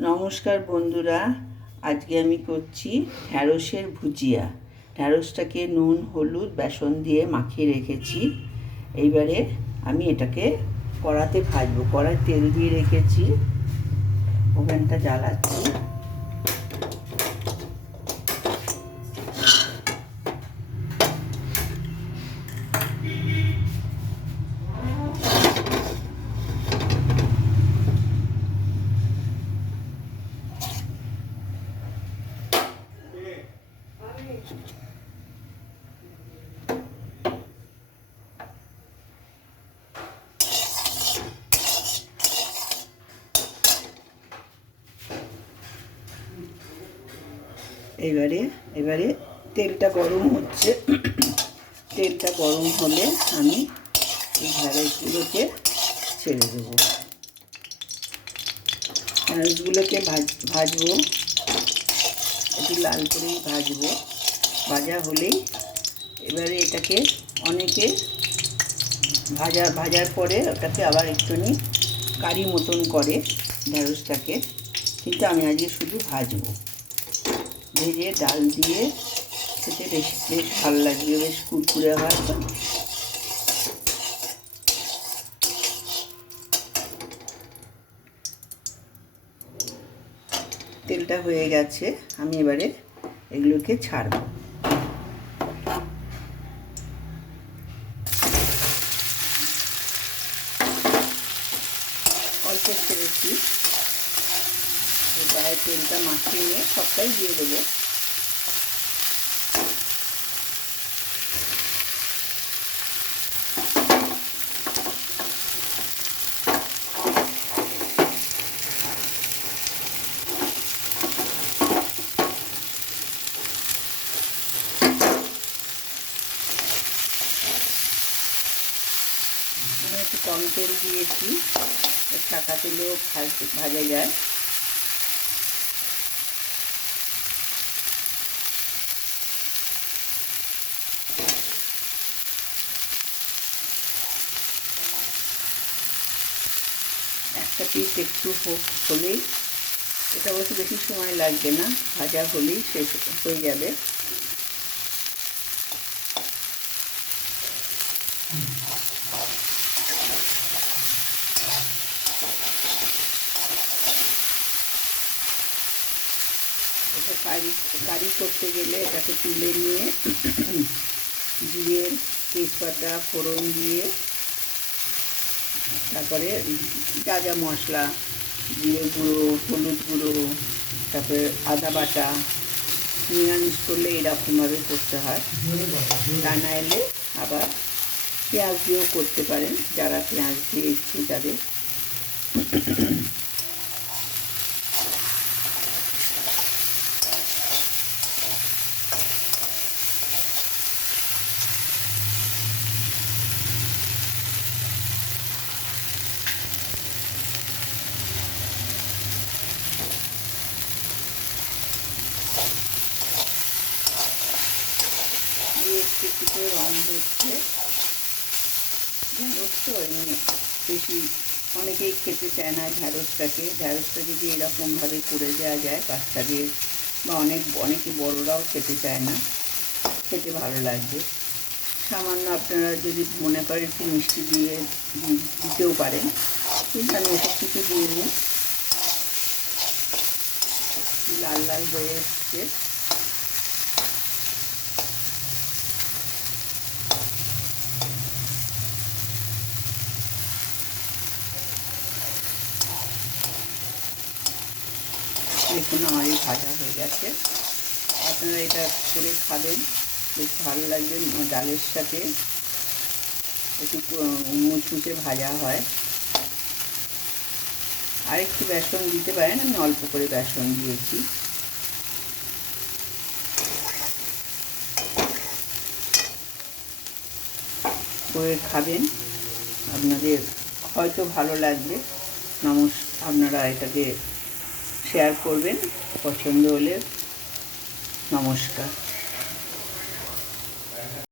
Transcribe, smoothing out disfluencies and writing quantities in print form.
নমস্কার বন্ধুরা, আজকে আমি করছি ঢ্যাঁড়সের ভুজিয়া। ঢ্যাঁড়সটাকে নুন হলুদ বেসন দিয়ে মাখিয়ে রেখেছি। এইবারে আমি এটাকে কড়াতে ভাজবো। কড়ায় তেল দিয়ে রেখেছি, ওভেনটা জ্বালাচ্ছি। এবারে তেলটা গরম হচ্ছে। তেলটা গরম হলে আমি এই ঢ্যাঁড়সগুলোকে ছেড়ে দেবো। ঢ্যাঁড়সগুলোকে ভাজবো, একটু লাল করেই ভাজবো। ভাজা হলেই এবারে এটাকে অনেকে ভাজার পরে ওটাকে আবার একটুখানি কারি মতন করে ঢ্যাঁড়সটাকে, কিন্তু আমি আজকে শুধু ভাজবো। ভেজে ডাল দিয়ে খেতে বেশ ভালো লাগবে, বেশ কুরকুরে হয় তো। তেলটা হয়ে গেছে, আমি এবারে এগুলোকে ছাড়বো। অল্প ছেড়েছি, গায়ে তেলটা মাখিয়ে নিয়ে সবটাই দিয়ে দেবো। একটু কম তেল দিয়েছি, ছাকা তেলেও ভাজা যায়। একটা পিস একটু হলেই, এটা অবশ্য বেশি সময় লাগবে না, ভাজা হলেই শেষ হয়ে যাবে। এটা কারি করতে গেলে এটাকে তুলে নিয়ে জিরে তেজপাতা ফোড়ন দিয়ে, তারপরে যা যা মশলা, জিরে গুঁড়ো, হলুদ গুঁড়ো, তারপরে আদা বাটা, নিরামিষ করলে এরকমভাবে করতে হয়। তা না এলে আবার পেঁয়াজ দিয়েও করতে পারেন, যারা পেঁয়াজ দিয়ে একটু তাদের। একটু করে রং হচ্ছে, ঢ্যাঁড়স তো এমনি বেশি অনেকেই খেতে চায় না ঢ্যাঁড়সটাকে। ঢ্যাঁড়সটা যদি এরকমভাবে করে দেওয়া যায় বাচ্চাদের, বা অনেকে বড়রাও খেতে চায় না, খেতে ভালো লাগবে। সামান্য আপনারা যদি মনে করেন একটু মিষ্টি দিয়ে দিতেও পারেন, কিন্তু আমি এসব কিছু দিইনি। লাল লাল হয়ে এসছে। দেখুন আমার এই ভাজা হয়ে গেছে। আপনারা এটা করে খাবেন, বেশ ভালো লাগবে। ডালের সাথে একটু মুচমুচে ভাজা হয়। আর একটু বেসন দিতে পারেন, আমি অল্প করে বেসন দিয়েছি। করে খাবেন, আপনাদের হয়তো ভালো লাগবে। আপনারা এটাকে শেয়ার করবেন পছন্দ হলে। নমস্কার।